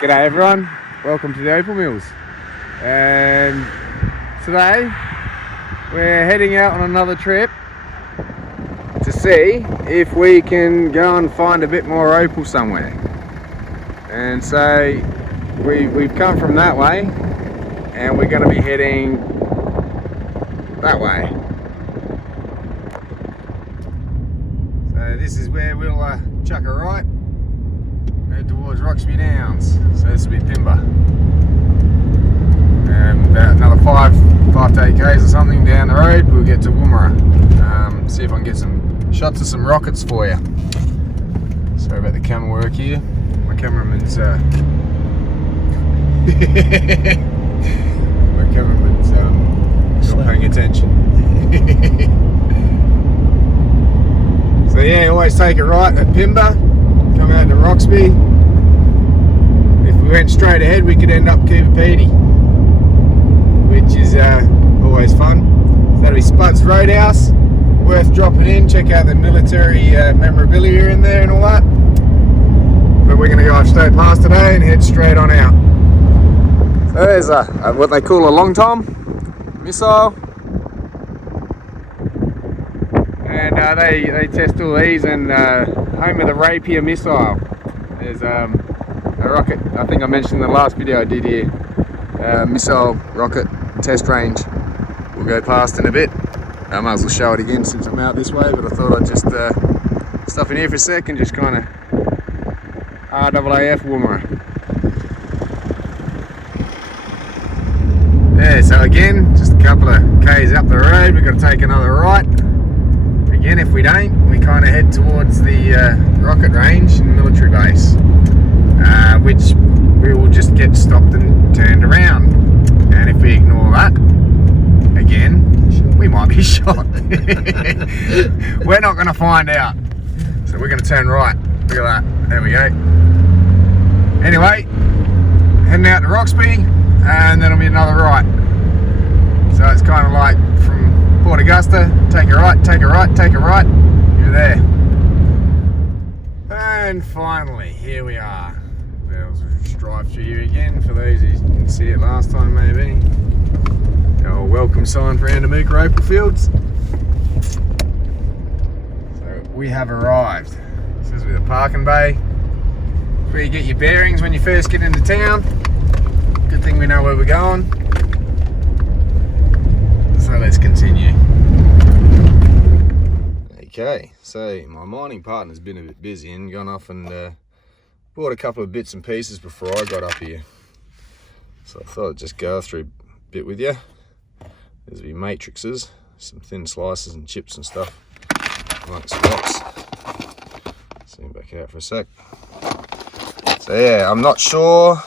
G'day everyone, welcome to the Opal Mills, and today we're heading out on another trip to see if we can go and find a bit more opal somewhere. And so we've come from that way and we're going to be heading that way. So this is where we'll chuck a right, head towards Roxby Downs. So this will be Pimba. And about another 5 to 8 k's or something down the road, we'll get to Woomera. See if I can get some shots of some rockets for you. Sorry about the camera work here. My cameraman's not paying attention. So yeah, always take a right at Pimba, come out to Roxby. If we went straight ahead, we could end up Coopapedy, which is always fun. So that'll be Spud's Roadhouse, worth dropping in. Check out the military memorabilia in there and all that. But we're going to go straight past today and head straight on out. So there's what they call a long tom missile, and they test all these, and home of the Rapier missile. There's a rocket, I think I mentioned in the last video I did here, missile rocket test range. We'll go past in a bit. I might as well show it again since I'm out this way, but I thought I'd just stop in here for a sec and just kind of RAAF Woomera. Yeah, so again, just a couple of k's up the road, we've got to take another right. Again, if we don't, we kind of head towards the rocket range and military base, which we will just get stopped and turned around. And if we ignore that, again, we might be shot. We're not going to find out. So we're going to turn right. Look at that. There we go. Anyway, heading out to Roxby, and then it'll be another right. So it's kind of like from Port Augusta, take a right, take a right, take a right, you're there. And finally, here we are. We'll just drive through here again for those who didn't see it last time maybe. Our welcome sign for Andamooka Opal Fields. So we have arrived. This is with a parking bay. Where you get your bearings when you first get into town. Good thing we know where we're going. So let's continue. Okay, so my mining partner's been a bit busy and gone off and bought a couple of bits and pieces before I got up here. So I thought I'd just go through a bit with you. There's the matrices, some thin slices and chips and stuff amongst rocks. Zoom back out for a sec. So yeah, I'm not sure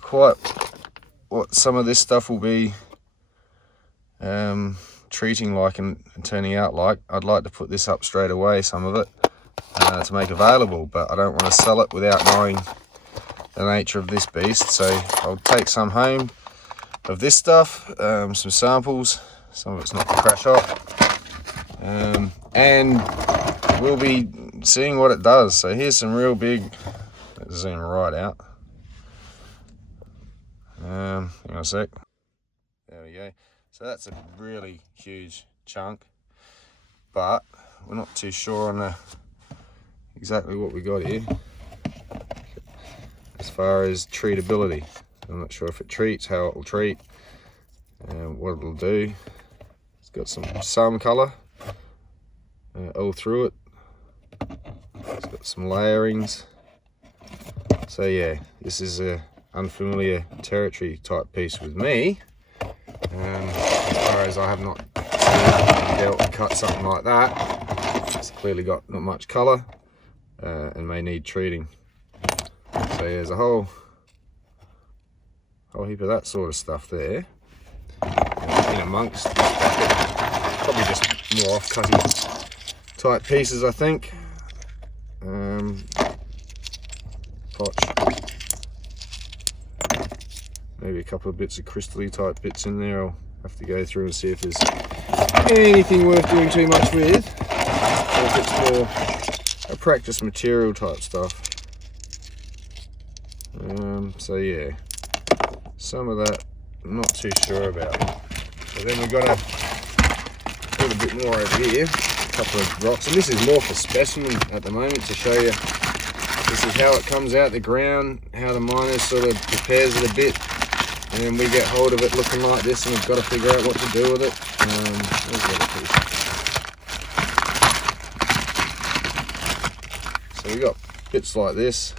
quite what some of this stuff will be treating like and turning out like. I'd like to put this up straight away, some of it, to make available, but I don't want to sell it without knowing the nature of this beast. So I'll take some home of this stuff, some samples, some of it's not to crash up, and we'll be seeing what it does. So here's some real big, let's zoom right out, hang on a sec, there we go. So that's a really huge chunk, but we're not too sure on exactly what we got here as far as treatability. I'm not sure if it treats, how it will treat, what it'll do. It's got some colour all through it. It's got some layerings. So yeah, this is a unfamiliar territory type piece with me. As far as I have not dealt and cut something like that, it's clearly got not much colour and may need treating. So yeah, there's a whole heap of that sort of stuff there in amongst this packet. Probably just more off-cutting type pieces, I think. Potch. Maybe a couple of bits of crystal-y type bits in there. I'll have to go through and see if there's anything worth doing too much with, or if it's more a practice material type stuff. So yeah, some of that I'm not too sure about. But then we've got a little bit more over here, a couple of rocks, and this is more for specimen at the moment to show you. This is how it comes out the ground, how the miner sort of prepares it a bit, and then we get hold of it looking like this, and we've got to figure out what to do with it. Where's the other piece? So we got bits like this.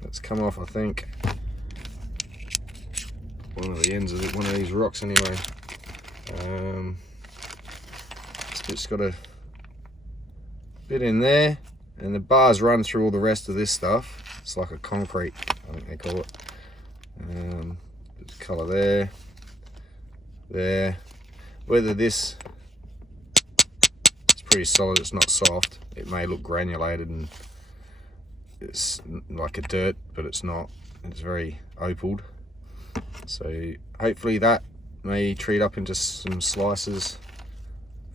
Let's come off, I think, one of the ends of one of these rocks anyway. This bit's got a bit in there, and the bars run through all the rest of this stuff. It's like a concrete, I think they call it. There's colour there, there. Whether this, it's pretty solid, it's not soft. It may look granulated and it's like a dirt, but it's not. It's very opaled. So hopefully that may treat up into some slices,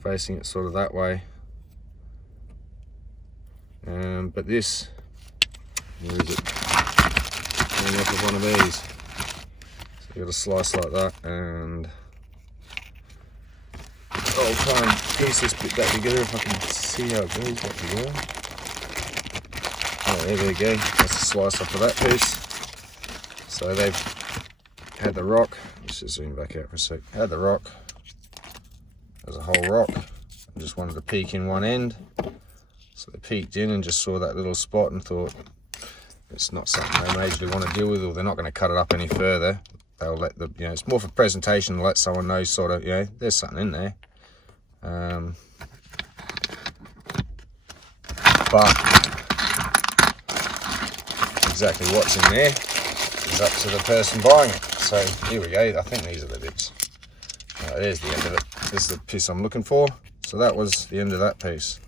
facing it sort of that way. But this, where is it? Coming off of one of these. So you got a slice like that, and I'll try and piece this bit back together if I can see how it goes back together. Oh, there we go. That's a slice off of that piece. So they've had the rock. Let's just zoom back out for a sec. Had the rock. There's a whole rock. I just wanted to peek in one end. So they peeked in and just saw that little spot and thought it's not something they majorly want to deal with, or they're not going to cut it up any further. They'll let the, it's more for presentation to let someone know sort of, there's something in there. But exactly what's in there is up to the person buying it. So here we go. I think these are the bits. There's the end of it. This is the piece I'm looking for. So that was the end of that piece.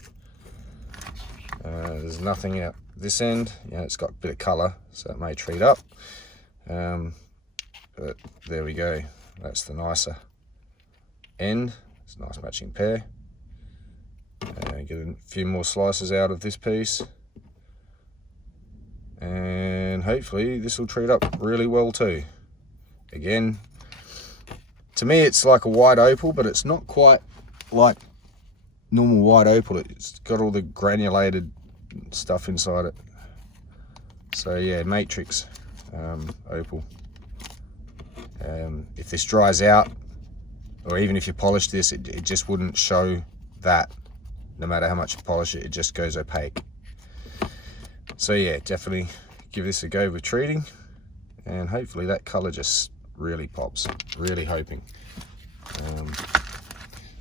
There's nothing out this end. It's got a bit of colour, so it may treat up. But there we go. That's the nicer end. It's a nice matching pair. Get a few more slices out of this piece, and hopefully this will treat up really well too. Again, to me it's like a white opal, but it's not quite like normal white opal. It's got all the granulated stuff inside it. So yeah, matrix opal. If this dries out, or even if you polish this, it just wouldn't show that. No matter how much you polish it, it just goes opaque. So yeah, definitely give this a go with treating, and hopefully that colour just really pops. Really hoping.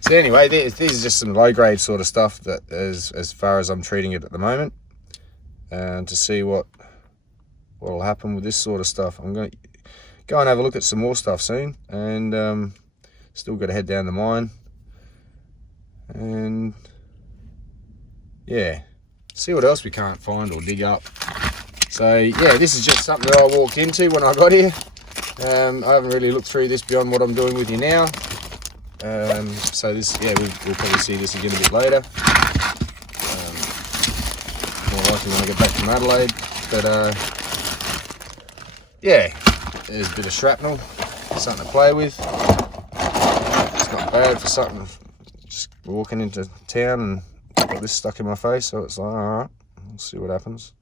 So anyway, these are just some low grade sort of stuff that is as far as I'm treating it at the moment, and to see what will happen with this sort of stuff. I'm going to go and have a look at some more stuff soon, and still got to head down the mine and yeah, see what else we can't find or dig up. So yeah, this is just something that I walked into when I got here. I haven't really looked through this beyond what I'm doing with you now. So this, yeah, we'll probably see this again a bit later. More likely when I get back from Adelaide. But yeah, there's a bit of shrapnel, something to play with. It's not bad for something, just walking into town and got this stuck in my face, so it's like, alright, we'll see what happens.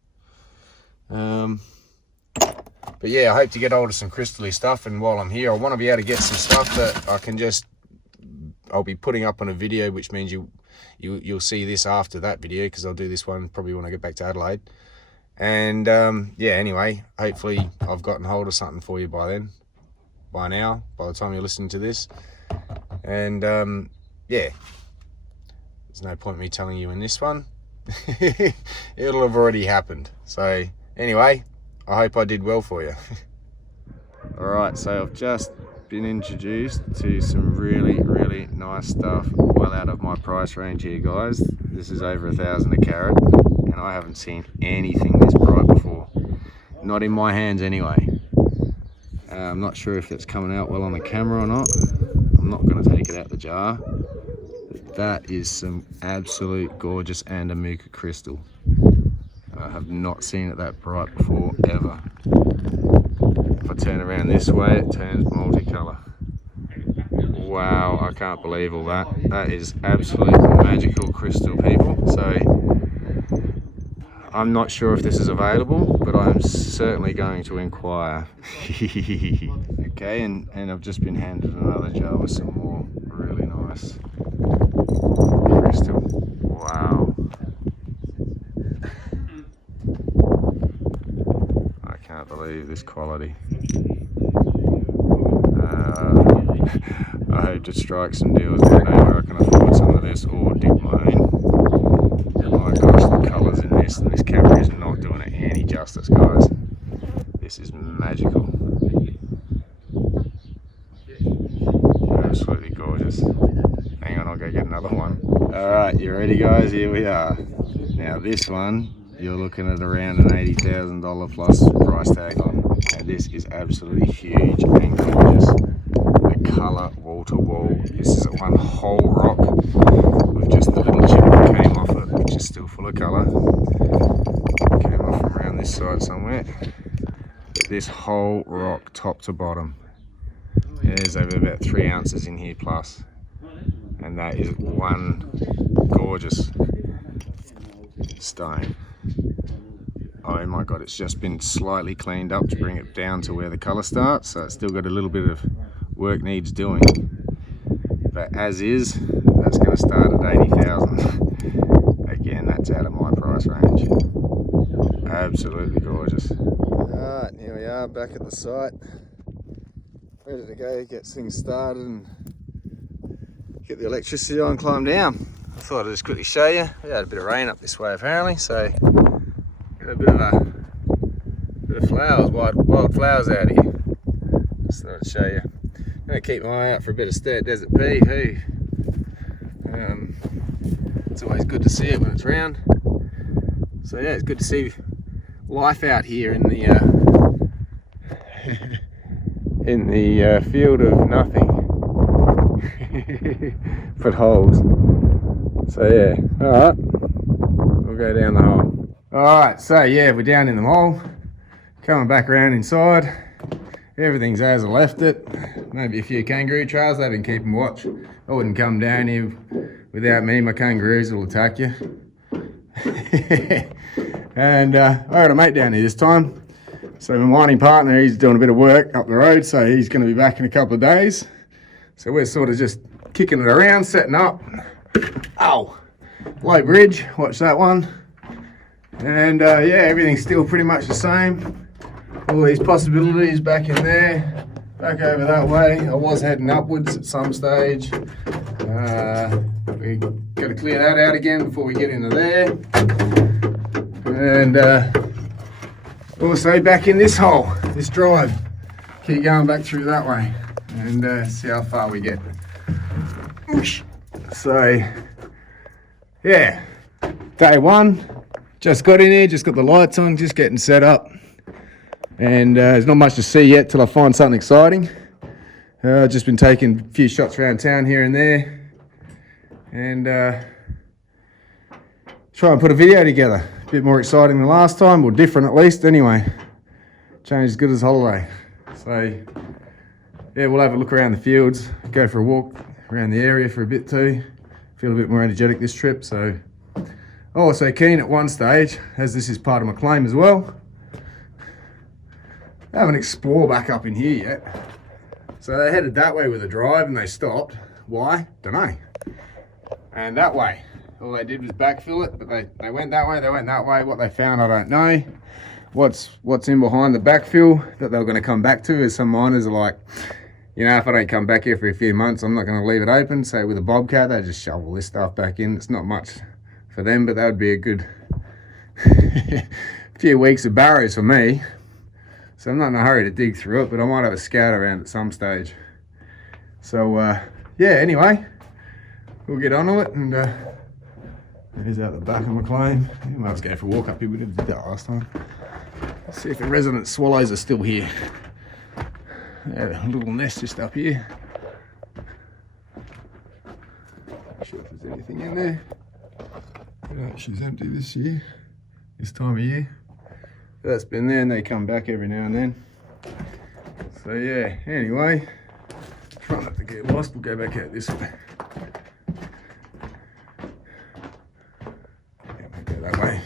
But yeah, I hope to get hold of some crystally stuff, and while I'm here I want to be able to get some stuff that I can I'll be putting up on a video, which means you'll see this after that video, because I'll do this one probably when I get back to Adelaide. And yeah, anyway, hopefully I've gotten hold of something for you by then, by the time you're listening to this. And yeah, there's no point in me telling you in this one. It'll have already happened. So anyway, I hope I did well for you. Alright, so I've just been introduced to some really nice stuff, well out of my price range here, guys. This is over 1,000 a carat, and I haven't seen anything this bright before. Not in my hands anyway. I'm not sure if it's coming out well on the camera or not. I'm not going to take it out the jar. That is some absolute gorgeous Andamooka crystal. I I have not seen it that bright before, ever. If I turn around this way, it turns multicolour. Wow, I can't believe all that. That is absolute magical crystal, people. So I'm not sure if this is available, but I'm certainly going to inquire. Okay, and I've just been handed another jar with some more really nice crystal. Wow. I can't believe this quality. I hope to strike some deals down there where I can afford some of this or dip my own. Oh my gosh, the colours in this, and this camera is not doing it any justice, guys. This is magical. Absolutely gorgeous. Hang on, I'll go get another one. Alright, you ready, guys? Here we are. Now this one, you're looking at around an $80,000 plus price tag on. And this is absolutely huge and gorgeous. The colour, wall to wall. This is one whole rock with just the little chip that came off it, which is still full of colour. Came off from around this side somewhere. But this whole rock, top to bottom, there's over about 3 ounces in here plus. And that is one gorgeous stone. Oh my god, it's just been slightly cleaned up to bring it down to where the colour starts, so it's still got a little bit of work needs doing. But as is, that's going to start at 80,000. Again, that's out of my price range. Absolutely gorgeous. Alright, here we are back at the site. Ready to go, get things started and get the electricity on, climb down. I thought I'd just quickly show you. We had a bit of rain up this way apparently, so got a bit of flowers, wild flowers out here. Just thought I'd show you. I'm going to keep my eye out for a bit of desert pea. It's always good to see it when it's round. So yeah, it's good to see life out here in the in the field of nothing but holes. So yeah, alright, we'll go down the hole. Alright, so yeah, we're down in the hole, coming back around inside. Everything's as I left it. Maybe a few kangaroo trails. They didn't keep them watch. I wouldn't come down here without me. My kangaroos will attack you. And I got a mate down here this time. So my mining partner, he's doing a bit of work up the road, so he's going to be back in a couple of days. So we're sort of just kicking it around, setting up. Oh, low bridge. Watch that one. And yeah, everything's still pretty much the same. All these possibilities back in there, back over that way. I was heading upwards at some stage. We got to clear that out again before we get into there. And also back in this hole, this drive. Keep going back through that way and see how far we get. So, yeah, day one. Just got in here, just got the lights on, just getting set up. And there's not much to see yet till I find something exciting. Just been taking a few shots around town here and there. And try and put a video together. A bit more exciting than last time, or different at least. Anyway, change as good as holiday. So yeah, we'll have a look around the fields, go for a walk around the area for a bit too. Feel a bit more energetic this trip. So also keen at one stage, as this is part of my claim as well. I haven't explored back up in here yet. So they headed that way with a drive and they stopped. Why? Don't know. And that way. All they did was backfill it, but they went that way, they went that way. What they found, I don't know. What's in behind the backfill that they're going to come back to is some miners are like, you know, if I don't come back here for a few months, I'm not going to leave it open. So with a bobcat, they just shovel this stuff back in. It's not much for them, but that would be a good few weeks of barrows for me. So I'm not in a hurry to dig through it, but I might have a scout around at some stage. So yeah, anyway, we'll get on to it. And here's out the back of my claim. I might just go for a walk up here. We did that last time. Let's see if the resident swallows are still here. Yeah, a little nest just up here. Not sure if there's anything in there. She's empty this year. this time of year. That's been there, and they come back every now and then. So yeah, anyway, try not to get lost. We'll go back out this way. Yeah, we'll go that way.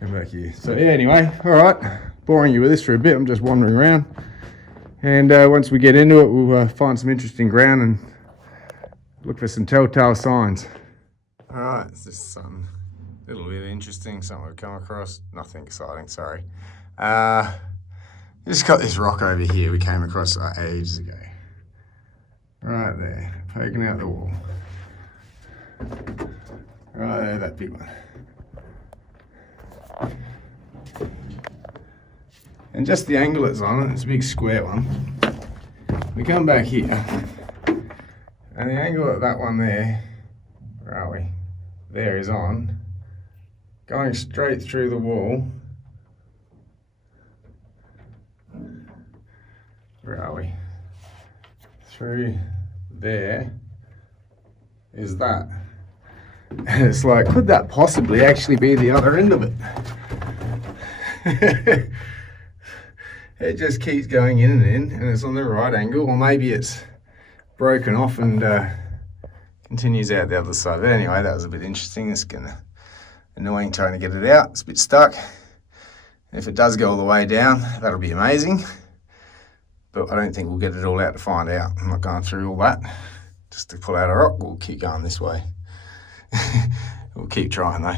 Come back here. So yeah, anyway, all right. Boring you with this for a bit. I'm just wandering around, and once we get into it, we'll find some interesting ground and look for some telltale signs. All right, it's just something a little bit interesting, something we've come across. Nothing exciting, sorry. Just got this rock over here we came across ages ago. Right there, poking out the wall. Right there, that big one. And just the angle it's on, it's a big square one. We come back here, and the angle of that one there, where are we? There is on, going straight through the wall. Where are we? Through there is that. And it's like, could that possibly actually be the other end of it? It just keeps going in and in, and it's on the right angle, or maybe it's broken off and continues out the other side. But anyway, that was a bit interesting. It's annoying trying to get it out. It's a bit stuck. If it does go all the way down, that'll be amazing. But I don't think we'll get it all out to find out. I'm not going through all that just to pull out a rock. We'll keep going this way. We'll keep trying though.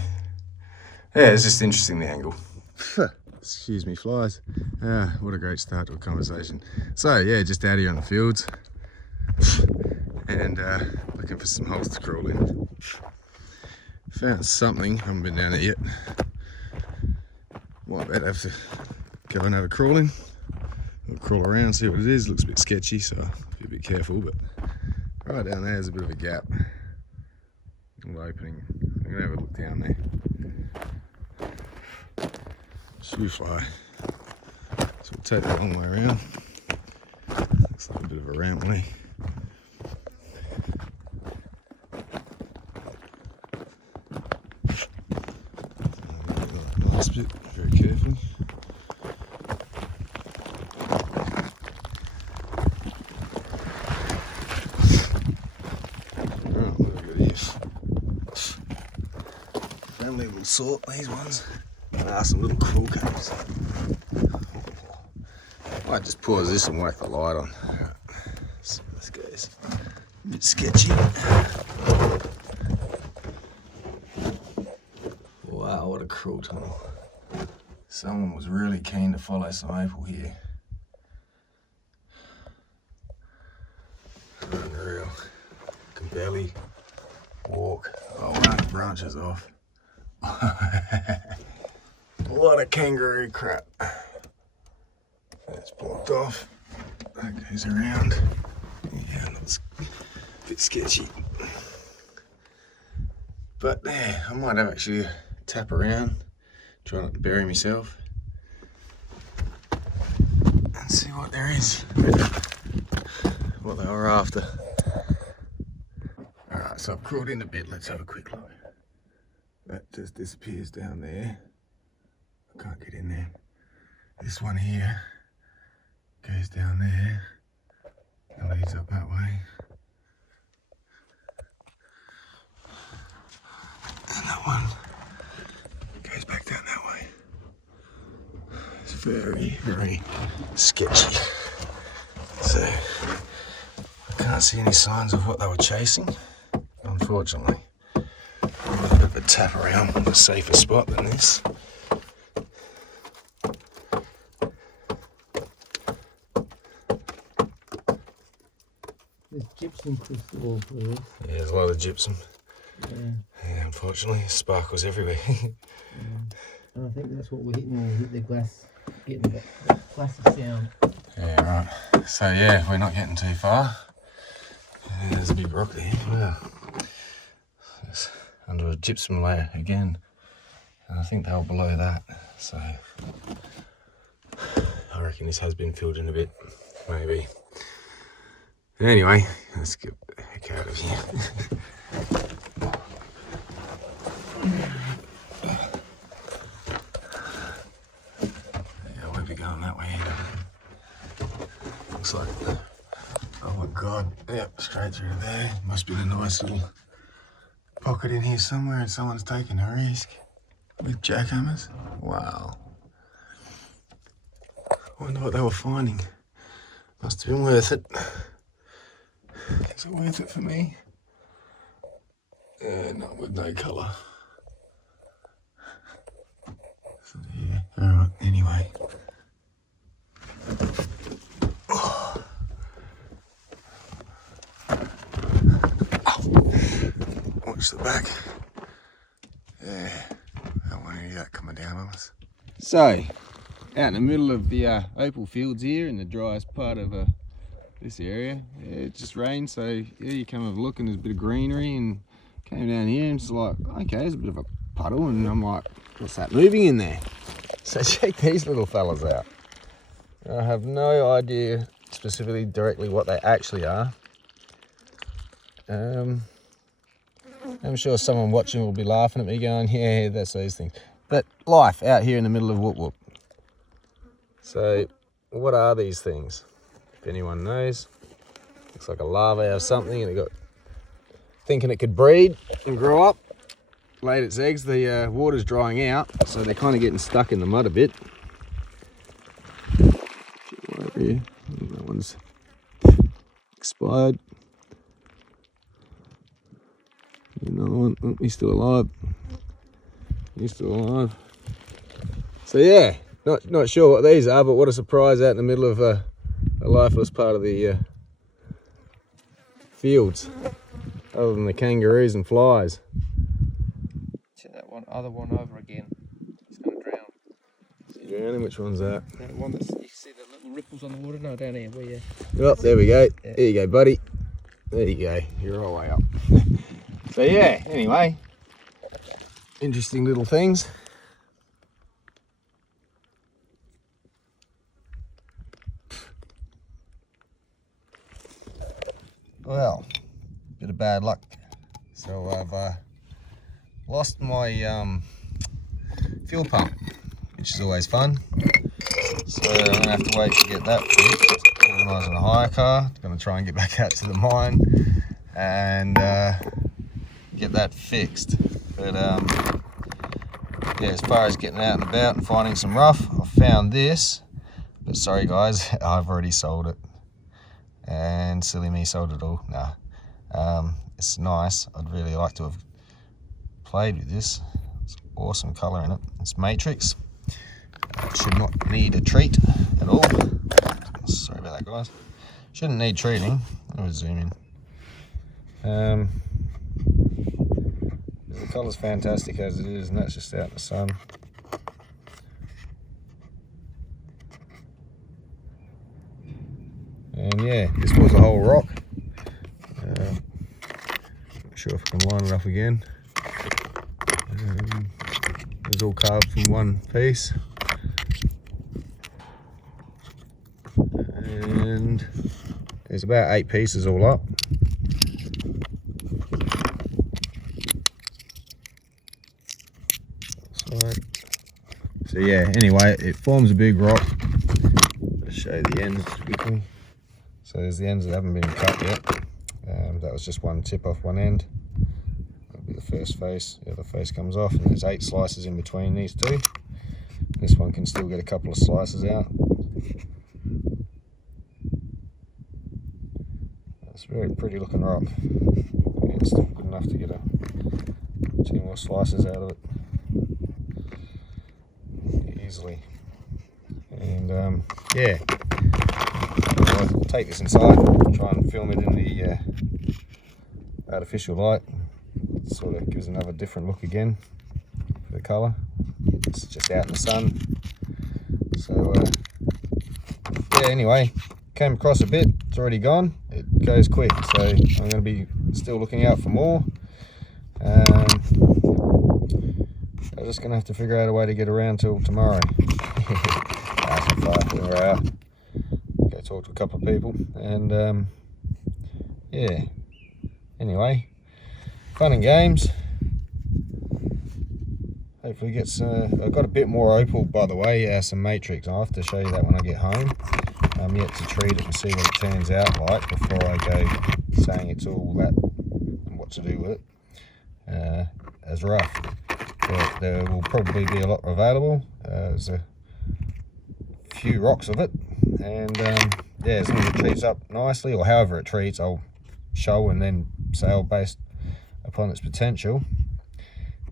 Yeah, it's just interesting, the angle. Excuse me, flies. What a great start to a conversation. So yeah, just out here on the fields and looking for some holes to crawl in. Found something, haven't been down there yet. Might have to go and have a crawl in. We'll crawl around, see what it is. Looks a bit sketchy, so be a bit careful, but right down there's a bit of a gap. A little opening. I'm gonna have a look down there. Shoe fly. So we'll take that long way around. Looks like a bit of a rampway. Nice bit, very carefully. Friendly little sort, these ones. Some little cool caves. Might just pause this and whack the light on. Right. See how this goes. A bit sketchy. Wow, what a cruel tunnel. Someone was really keen to follow some opal here. Unreal. Can barely walk. Oh wow, the branches off. A lot of kangaroo crap. That's blocked off. That goes around. Yeah, that's a bit sketchy. But yeah, I might have actually tap around, try not to bury myself, and see what there is. What they were after. Alright, so I've crawled in a bit. Let's have a quick look. That just disappears down there. I can't get in there. This one here goes down there and leads up that way. And that one goes back down that way. It's very, very sketchy. So I can't see any signs of what they were chasing, unfortunately. A bit of a tap around a safer spot than this. There's gypsum crystal all through this. Yeah, there's a lot of gypsum. Yeah. Yeah, unfortunately, sparkles everywhere. And I think that's what we're hitting when we hit the glass, getting that glassy sound. Yeah, right. So yeah, we're not getting too far. Yeah, there's a big rock there. Wow. It's under a gypsum layer again. And I think they were below that. So I reckon this has been filled in a bit, maybe. Anyway, let's get the heck out of here. looks like it. Oh my god, yep, straight through there. Must be a nice little pocket in here somewhere and someone's taking a risk with jackhammers. Wow. I wonder what they were finding. Must have been worth it. Is it worth it for me? Not with no colour. So, yeah, alright, anyway. Oh. Watch the back. Yeah, I don't want any of that coming down on us. So, out in the middle of the Opal fields here in the driest part of this area. Yeah, it just rained, so yeah, you come have a look and there's a bit of greenery, and came down here and it's like, okay, there's a bit of a puddle, and I'm like, what's that moving in there? So check these little fellas out. I have no idea specifically directly what they actually are. I'm sure someone watching will be laughing at me going, yeah, that's these things. But life out here in the middle of whoop whoop. So what are these things? If anyone knows, looks like a larvae of something, and it got thinking it could breed and grow up, laid its eggs. The water's drying out, so they're kind of getting stuck in the mud a bit. Over here, that one's expired. Another one, oh, he's still alive. He's still alive. So yeah, not sure what these are, but what a surprise out in the middle of a lifeless part of the fields, other than the kangaroos and flies. Check that other one over again. It's going to drown. Drowning? Which one's that? That one that's, you see the little ripples on the water? No, down here. Where you? Oh, there we go. Yeah. There you go, buddy. There you go. You're all the way up. So yeah, anyway, interesting little things. Well, bit of bad luck. So I've lost my fuel pump, which is always fun. So I'm gonna have to wait to get that fixed. Organising a hire car. Gonna try and get back out to the mine and get that fixed. But yeah, as far as getting out and about and finding some rough, I found this. But sorry guys, I've already sold it. And silly me, sold it all. Nah, it's nice. I'd really like to have played with this. It's awesome colour in it. It's matrix. Should not need a treat at all. Sorry about that, guys. Shouldn't need treating. Let me zoom in. The colour's fantastic as it is, and that's just out in the sun. And yeah, this was a whole rock. Not sure if I can line it up again. It was all carved from one piece. And there's about 8 pieces all up. So yeah, anyway, it forms a big rock. I'll show you the ends quickly. So there's the ends that haven't been cut yet. That was just one tip off one end. That'll be the first face. The other face comes off, and there's 8 slices in between these two. This one can still get a couple of slices out. It's a very pretty looking rock. Yeah, it's still good enough to get 2 more slices out of it easily. And yeah, I'll take this inside, try and film it in the artificial light. It sort of gives another different look again for the colour. It's just out in the sun. So yeah, anyway, came across a bit. It's already gone. It goes quick, so I'm going to be still looking out for more. I'm just going to have to figure out a way to get around till tomorrow. Nice and far, we're out. Go talk to a couple of people, and yeah. Anyway, fun and games. Hopefully gets. I've got a bit more opal, by the way. Some matrix. I'll have to show you that when I get home. I'm yet to treat it and see what it turns out like before I go saying it's all that and what to do with it as rough. But there will probably be a lot available. There's a few rocks of it, and yeah, as long as it treats up nicely, or however it treats, I'll show and then sell based upon its potential.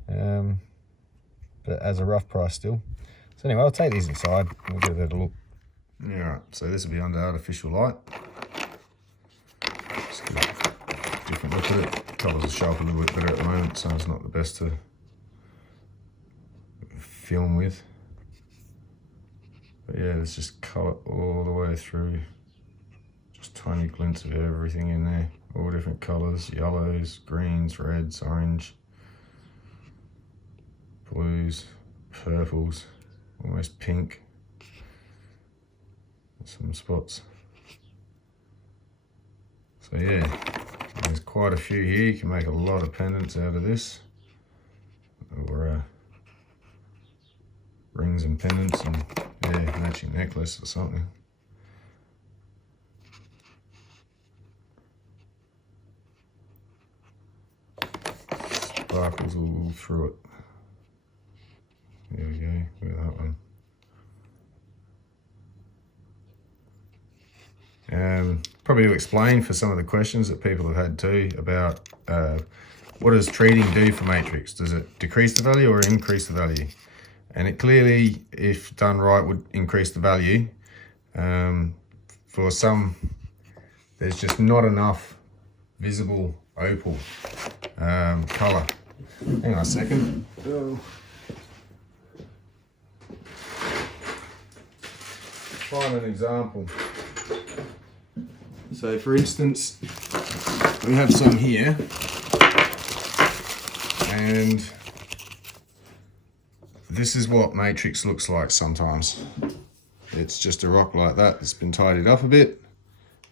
But as a rough price still. So anyway, I'll take these inside and we'll give it a look. Alright, so this will be under artificial light. Just get a different look at it. Colours will show up a little bit better at the moment, so it's not the best to film with. But yeah, let's just colour all the way through. Just tiny glints of everything in there. All different colours, yellows, greens, reds, orange, blues, purples, almost pink. Some spots. So yeah, there's quite a few here. You can make a lot of pendants out of this, or rings and pendants, and yeah, matching necklace or something. Sparkles all through it. There we go, look at that one. Probably to explain for some of the questions that people have had too about what does treating do for matrix? Does it decrease the value or increase the value? And it clearly, if done right, would increase the value. For some, there's just not enough visible opal colour. Hang on a second. Oh. Find an example. So for instance, we have some here, and this is what matrix looks like sometimes. It's just a rock like that. It's been tidied up a bit.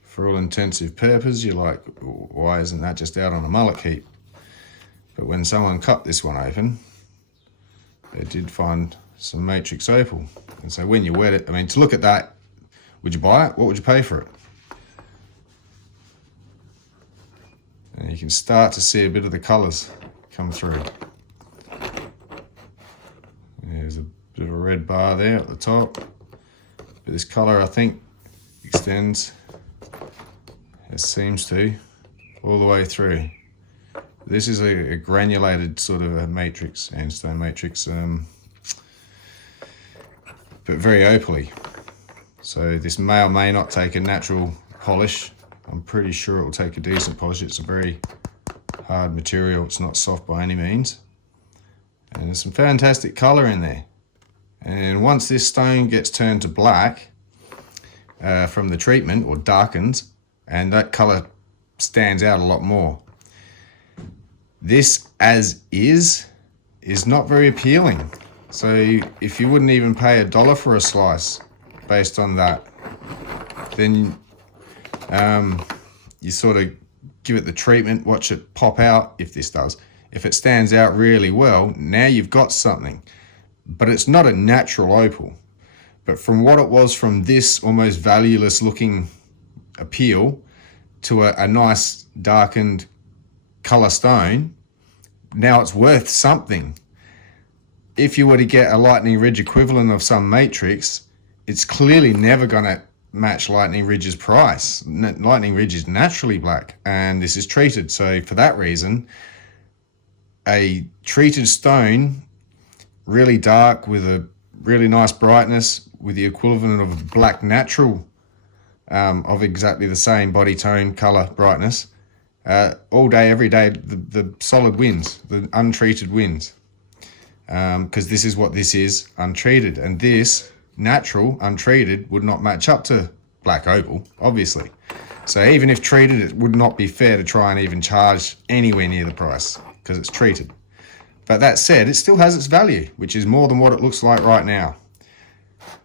For all intensive purposes, you're like, why isn't that just out on a mullock heap? But when someone cut this one open, they did find some matrix opal. And so when you wet it, I mean, to look at that, would you buy it? What would you pay for it? And you can start to see a bit of the colours come through. There's a bit of a red bar there at the top. But this colour, I think, extends, it seems to, all the way through. This is a granulated sort of a matrix, sandstone matrix, but very opaly. So this may or may not take a natural polish. I'm pretty sure it will take a decent polish. It's a very hard material. It's not soft by any means. And there's some fantastic colour in there. And once this stone gets turned to black from the treatment, or darkens, and that colour stands out a lot more. This as is not very appealing. So if you wouldn't even pay $1 for a slice based on that, then you sort of give it the treatment, watch it pop out if this does. If it stands out really well, now you've got something. But it's not a natural opal. But from what it was from this almost valueless looking appeal to a nice darkened colour stone, now it's worth something. If you were to get a Lightning Ridge equivalent of some matrix, it's clearly never going to match Lightning Ridge's price. Lightning Ridge is naturally black and this is treated. So for that reason, a treated stone, really dark with a really nice brightness, with the equivalent of a black natural of exactly the same body tone, colour, brightness, all day, every day, the solid wins, the untreated wins. Because this is what this is, untreated. And this, natural, untreated, would not match up to black opal, obviously. So even if treated, it would not be fair to try and even charge anywhere near the price, because it's treated. But that said, it still has its value, which is more than what it looks like right now.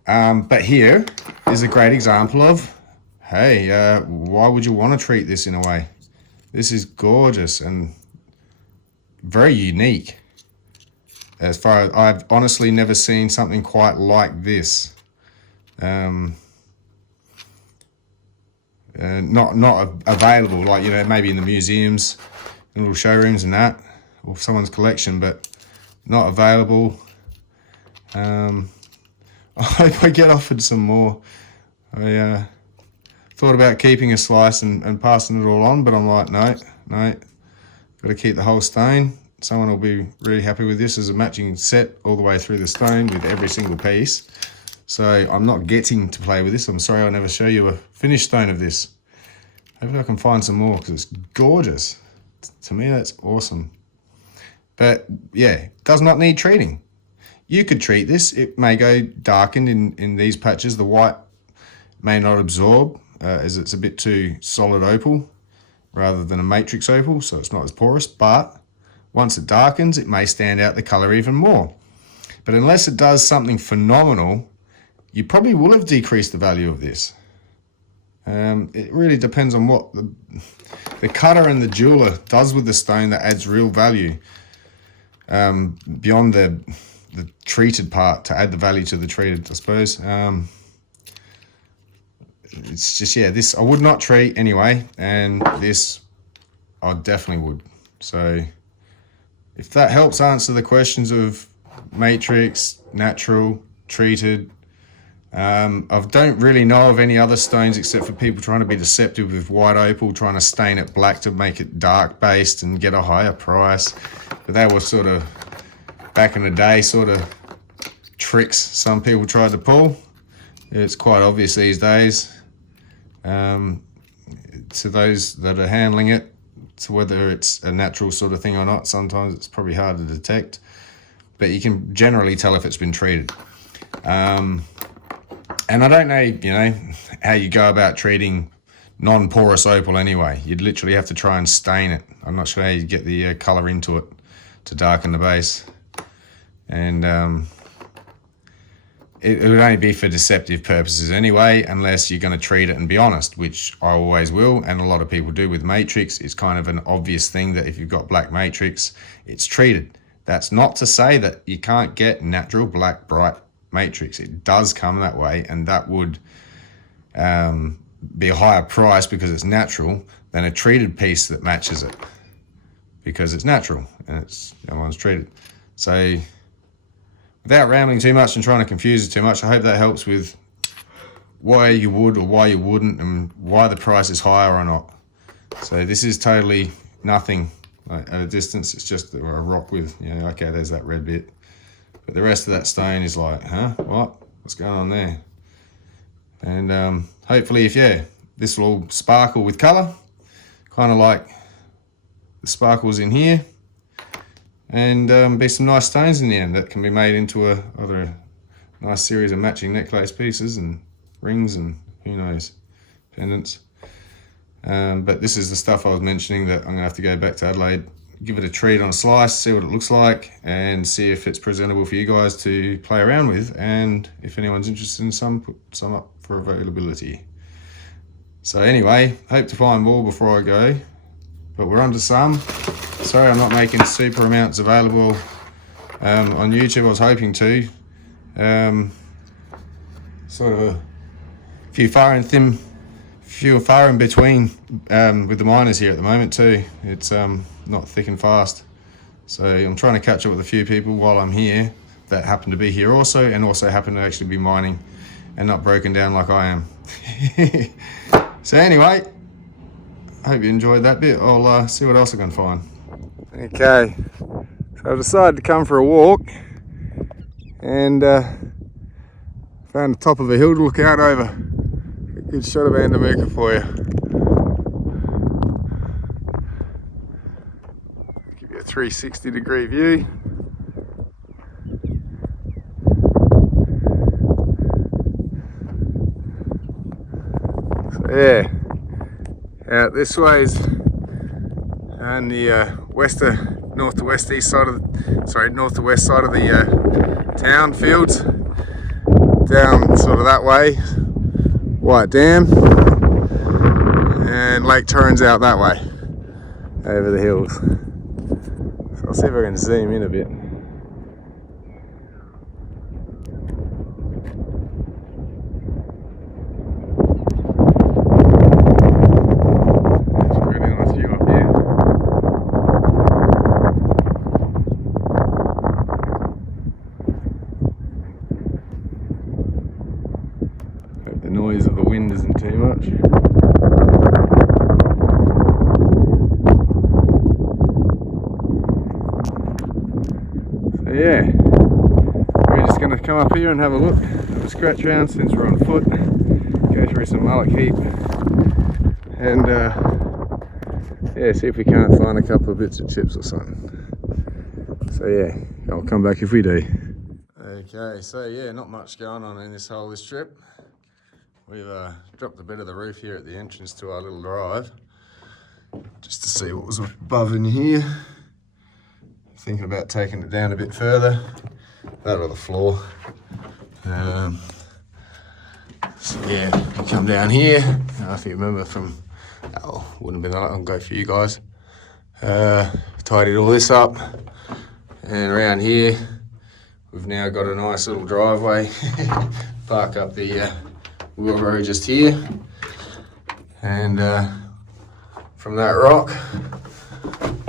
But here is a great example of, hey, why would you want to treat this in a way? This is gorgeous and very unique. As far as I've honestly never seen something quite like this. not available, like, you know, maybe in the museums and little showrooms and that, or someone's collection, but not available. I hope I get offered some more. I thought about keeping a slice and passing it all on, but I'm like, no, got to keep the whole stone. Someone will be really happy with this as a matching set all the way through the stone with every single piece. So I'm not getting to play with this. I'm sorry I'll never show you a finished stone of this. Hopefully I can find some more because it's gorgeous. To me, that's awesome. But yeah, does not need treating. You could treat this. It may go darkened in these patches. The white may not absorb as it's a bit too solid opal rather than a matrix opal, so it's not as porous, but once it darkens, it may stand out the color even more. But unless it does something phenomenal, you probably will have decreased the value of this. It really depends on what the cutter and the jeweler does with the stone that adds real value beyond the treated part to add the value to the treated, I suppose. It's just, yeah, this I would not treat anyway, and this I definitely would. So if that helps answer the questions of matrix, natural, treated, I don't really know of any other stones except for people trying to be deceptive with white opal, trying to stain it black to make it dark based and get a higher price. But that was sort of back in the day sort of tricks some people tried to pull. It's quite obvious these days to those that are handling it, to whether it's a natural sort of thing or not. Sometimes it's probably hard to detect, but you can generally tell if it's been treated. And I don't know, you know, how you go about treating non-porous opal anyway. You'd literally have to try and stain it. I'm not sure how you get the colour into it to darken the base. And it would only be for deceptive purposes anyway, unless you're going to treat it and be honest, which I always will, and a lot of people do with matrix. It's kind of an obvious thing that if you've got black matrix, it's treated. That's not to say that you can't get natural black bright matrix. It does come that way, and that would be a higher price because it's natural than a treated piece that matches it, because it's natural and it's the other one's treated. So without rambling too much and trying to confuse it too much, I hope that helps with why you would or why you wouldn't and why the price is higher or not. So this is totally nothing like at a distance. It's just a rock with, you know, okay, there's that red bit. But the rest of that stone is like, huh, what? What's going on there? And hopefully this will all sparkle with colour, kind of like the sparkles in here, and be some nice stones in the end that can be made into a nice series of matching necklace pieces and rings and who knows, pendants. But this is the stuff I was mentioning that I'm going to have to go back to Adelaide, give it a treat on a slice, see what it looks like, and see if it's presentable for you guys to play around with, and if anyone's interested in some, put some up for availability. So anyway, hope to find more before I go, but we're on to some. Sorry I'm not making super amounts available on YouTube. I was hoping to. Sort of a few far and between with the miners here at the moment too. It's not thick and fast. So I'm trying to catch up with a few people while I'm here that happen to be here also, and also happen to actually be mining and not broken down like I am. So anyway, I hope you enjoyed that bit. I'll see what else I can find. Okay, so I decided to come for a walk and found the top of a hill to look out over. A good shot of Andamooka for you. Give you a 360-degree view. So yeah, out this way's on the north to west side of the town fields, down sort of that way, White Dam, and Lake Torrens out that way, over the hills. So I'll see if I can zoom in a bit. So yeah, we're just going to come up here and have a look, have a scratch around since we're on foot, go through some mullock heap, and yeah, see if we can't find a couple of bits of chips or something. So yeah, I'll come back if we do. Okay, so yeah, not much going on in this trip. We've dropped a bit of the roof here at the entrance to our little drive, just to see what was above in here. Thinking about taking it down a bit further, that or the floor. So yeah, we come down here. If you remember from, wouldn't have been that long ago for you guys. Tidied all this up, and around here we've now got a nice little driveway. Park up the wheelbarrow just here, and from that rock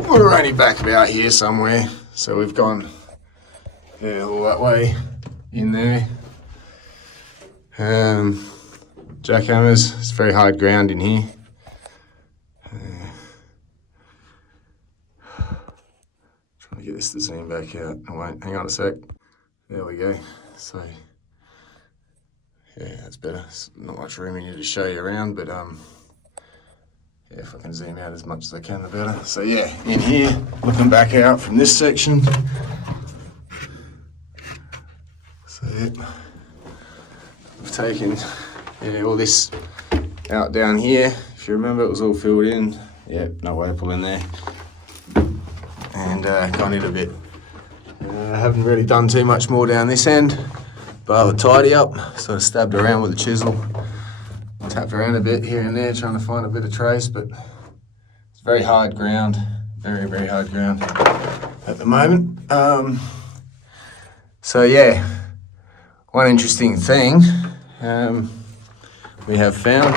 we're only back about here somewhere, so we've gone all that way in there. Jackhammers, it's very hard ground in here. Trying to get this to zoom back out. I won't, hang on a sec. There we go. So yeah, that's better. There's not much room in here to show you around, but yeah, if I can zoom out as much as I can, the better. So yeah, in here, looking back out from this section. So yeah, I've taken all this out down here. If you remember, it was all filled in. Yeah, no Opal in there. And gone in a bit. I haven't really done too much more down this end, but I'll tidy up. Sort of stabbed around with a chisel, tapped around a bit here and there, trying to find a bit of trace, but it's very hard ground, very, very hard ground at the moment. So yeah, one interesting thing we have found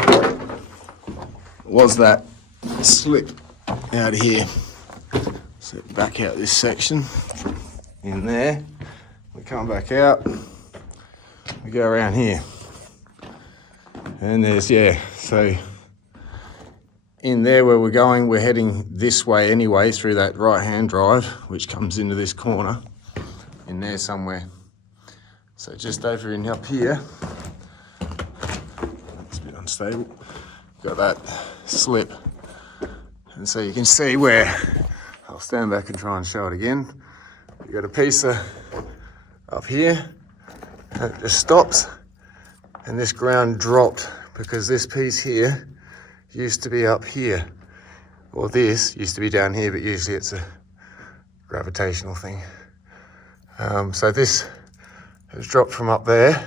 was that slip out here. So back out this section in there, we come back out, we go around here, and there's, yeah, so in there where we're going, we're heading this way anyway through that right hand drive which comes into this corner in there somewhere. So just over in up here, it's a bit unstable, got that slip, and so you can see where, I'll stand back and try and show it again. You got a piece up here that just stops, and this ground dropped because this piece here used to be up here, or this used to be down here, but usually it's a gravitational thing. So this has dropped from up there,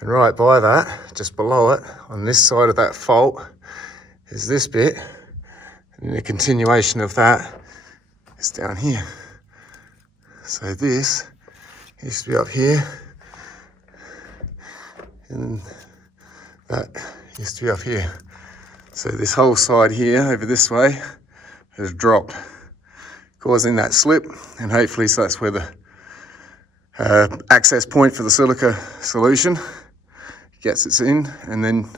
and right by that, just below it, on this side of that fault, is this bit, and the continuation of that is down here. So this used to be up here, and that used to be up here. So this whole side here, over this way, has dropped, causing that slip, and hopefully so that's where the access point for the silica solution gets its in, and then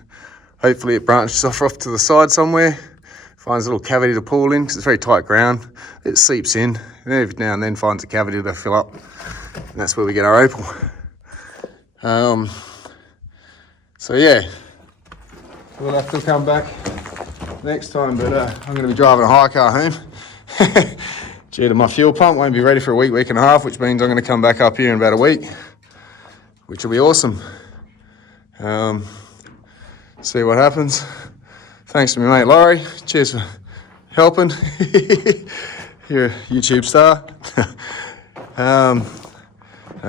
hopefully it branches off to the side somewhere, finds a little cavity to pull in, because it's very tight ground. It seeps in, and every now and then finds a cavity to fill up, and that's where we get our opal. So yeah, we'll have to come back next time, but I'm going to be driving a hire car home due to my fuel pump won't be ready for a week and a half, which means I'm going to come back up here in about a week, which will be awesome. See what happens. Thanks to my mate Laurie. Cheers for helping. You're a YouTube star.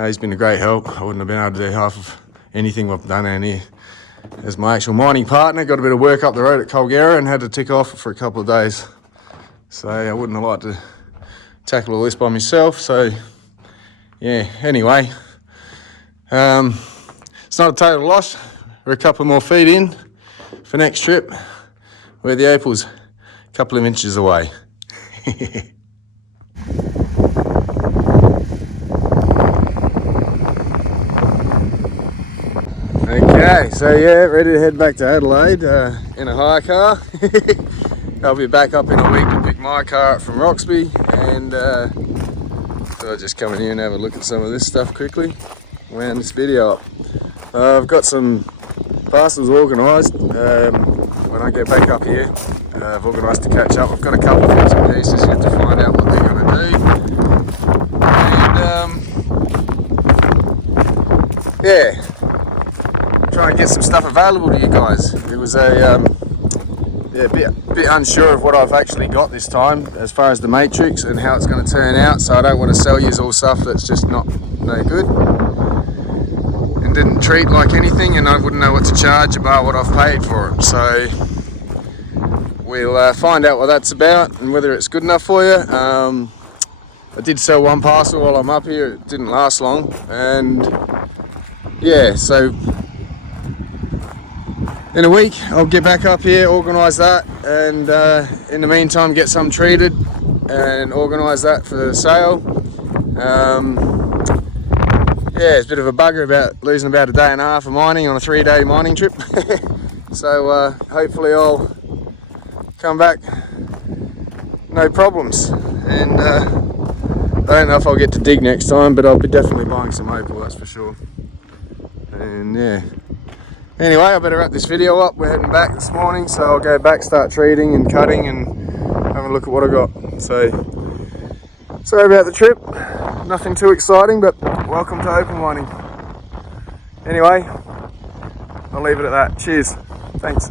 He's been a great help. I wouldn't have been able to do half of anything I've done down here. As my actual mining partner, got a bit of work up the road at Colgera and had to tick off for a couple of days. So I wouldn't have liked to tackle all this by myself. So yeah, anyway, it's not a total loss. We're a couple more feet in for next trip, where the opal's a couple of inches away. Okay, so yeah, ready to head back to Adelaide in a hire car. I'll be back up in a week to pick my car up from Roxby, and So I'll just come in here and have a look at some of this stuff quickly. Round this video up. I've got some parcels organised. When I get back up here, I've organised to catch up. I've got a couple of bits and pieces yet to find out what they're going to do. And yeah, try and get some stuff available to you guys. It was a bit unsure of what I've actually got this time as far as the matrix and how it's going to turn out, so I don't want to sell you all stuff that's just no good and didn't treat like anything, and I wouldn't know what to charge about what I've paid for it. So we'll find out what that's about and whether it's good enough for you. I did sell one parcel while I'm up here. It didn't last long, and yeah, so in a week I'll get back up here, organise that, and in the meantime get some treated and organise that for the sale. Yeah, it's a bit of a bugger about losing about a day and a half of mining on a 3-day mining trip. So hopefully I'll come back no problems, and I don't know if I'll get to dig next time, but I'll be definitely buying some opal, that's for sure. And yeah, anyway, I better wrap this video up. We're heading back this morning, so I'll go back, start treating and cutting and have a look at what I got. So sorry about the trip, nothing too exciting, but welcome to opal mining. Anyway, I'll leave it at that. Cheers, thanks.